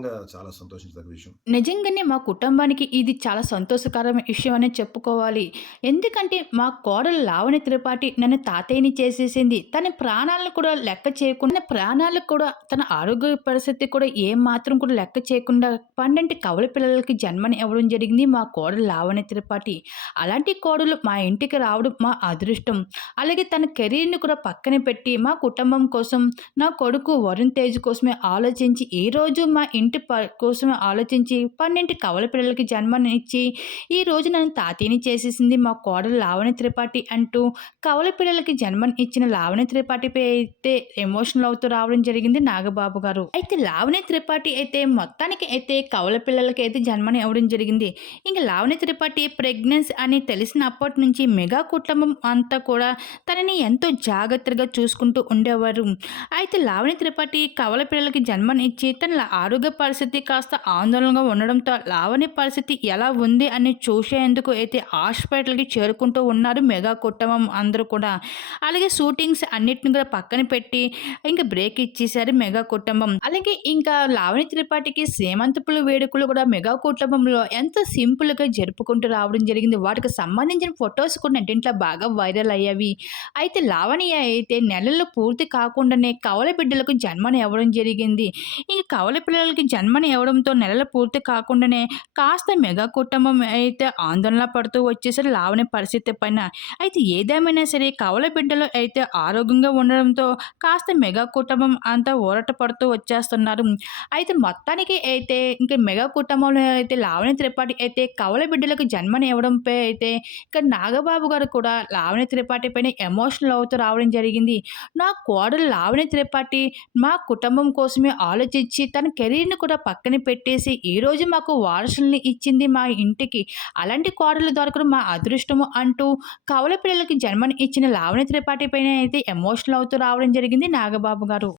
నిజంగా చాలా సంతోషించదగ్గ విషయం. నిజంగానే మా కుటుంబానికి ఇది చాలా సంతోషకరమైన విషయం అనే చెప్పుకోవాలి. ఎందుకంటే మా కోడలు లావణ్య త్రిపాఠి నన్ను తాతయ్యని చేసేసింది. తన ప్రాణాలను కూడా లెక్క చేయకుండా ప్రాణాలకు కూడా తన ఆరోగ్య పరిస్థితి కూడా ఏమాత్రం కూడా లెక్క చేయకుండా 12 కవల పిల్లలకి జన్మని ఇవ్వడం జరిగింది మా కోడలు లావణ్య త్రిపాఠి. అలాంటి కోడలు మా ఇంటికి రావడం మా అదృష్టం. అలాగే తన కెరీర్‌ని కూడా పక్కన పెట్టి మా కుటుంబం కోసం, నా కొడుకు వరుణ్ తేజ్ కోసమే ఆలోచించి ఈరోజు మా ఇంటి ప కోసం ఆలోచించి 12 కవల పిల్లలకి జన్మనిచ్చి రోజు నన్ను తాతీని చేసేసింది మా కోడలు లావణ్య త్రిపాఠి అంటూ కవల పిల్లలకి జన్మని ఇచ్చిన లావణ్య త్రిపాఠిపై అయితే ఎమోషనల్ అవుతూ రావడం జరిగింది నాగబాబు గారు. అయితే లావణ్య త్రిపాఠి అయితే మొత్తానికి అయితే కవల పిల్లలకి అయితే జన్మని ఇవ్వడం జరిగింది. ఇంక లావణ్య త్రిపాఠి ప్రెగ్నెన్సీ అని తెలిసినప్పటి నుంచి మెగా కుటుంబం అంతా కూడా తనని ఎంతో జాగ్రత్తగా చూసుకుంటూ ఉండేవారు. అయితే లావణ్య త్రిపాఠి కవల పిల్లలకి జన్మనిచ్చి తన ఆరోగ్య పరిస్థితి కాస్త ఆందోళనగా ఉండడంతో లావణ్య పరిస్థితి ఎలా ఉంది అని చూసేందుకు అయితే హాస్పిటల్‌కి చేరుకుంటూ ఉన్నారు మెగా కుటుంబం అందరూ కూడా. అలాగే షూటింగ్స్ అన్నిటిని కూడా పక్కన పెట్టి ఇంకా బ్రేక్ ఇచ్చేసారు మెగా కుటుంబం. అలాగే ఇంకా లావణ్య త్రిపాఠికి సేమంతపుల వేడుకలు కూడా మెగా కుటుంబంలో ఎంత సింపుల్‌గా జరుపుకుంటూ రావడం జరిగింది. వాటికి సంబంధించిన ఫొటోస్ కూడా నెట్టింట్లో బాగా వైరల్ అయ్యేవి. అయితే లావణ్య అయితే నెలలు పూర్తి కాకుండానే కవల బిడ్డలకు జన్మని ఇవ్వడం జరిగింది. ఇంకా కవల పిల్లలకి జన్మని ఇవ్వడంతో నెలలు పూర్తి కాకుండానే కాస్త మెగా కుటుంబం అయితే ఆందోళన పడుతూ వచ్చేసరి లావణ్య పరిస్థితి పైన. అయితే ఏదేమైనా సరే కవల బిడ్డలు అయితే ఆరోగ్యంగా ఉండడంతో కాస్త మెగా కుటుంబం అంతా ఊరట పడుతూ వచ్చేస్తున్నారు. అయితే మొత్తానికి అయితే ఇంకా మెగా కుటుంబంలో అయితే లావణ్య త్రిపాఠి అయితే కవల బిడ్డలకు జన్మని ఇవ్వడంపై అయితే ఇక నాగబాబు గారు కూడా లావణ్య త్రిపాఠి పైన ఎమోషనల్ అవుతూ రావడం జరిగింది. నా కోడలు లావణ్య త్రిపాఠి మా కుటుంబం కోసమే ఆలోచించి తన కెరీర్ కెరీర్‌ని కూడా పక్కన పెట్టేసి ఈరోజు మాకు వారసుల్ని ఇచ్చింది మా ఇంటికి. అలాంటి కోడలు దొరకడం మా అదృష్టము అంటూ కవల పిల్లలకి జన్మని ఇచ్చిన లావణ్య త్రిపాఠి పైన అయితే ఎమోషనల్ అవుతూ రావడం జరిగింది నాగబాబు గారు.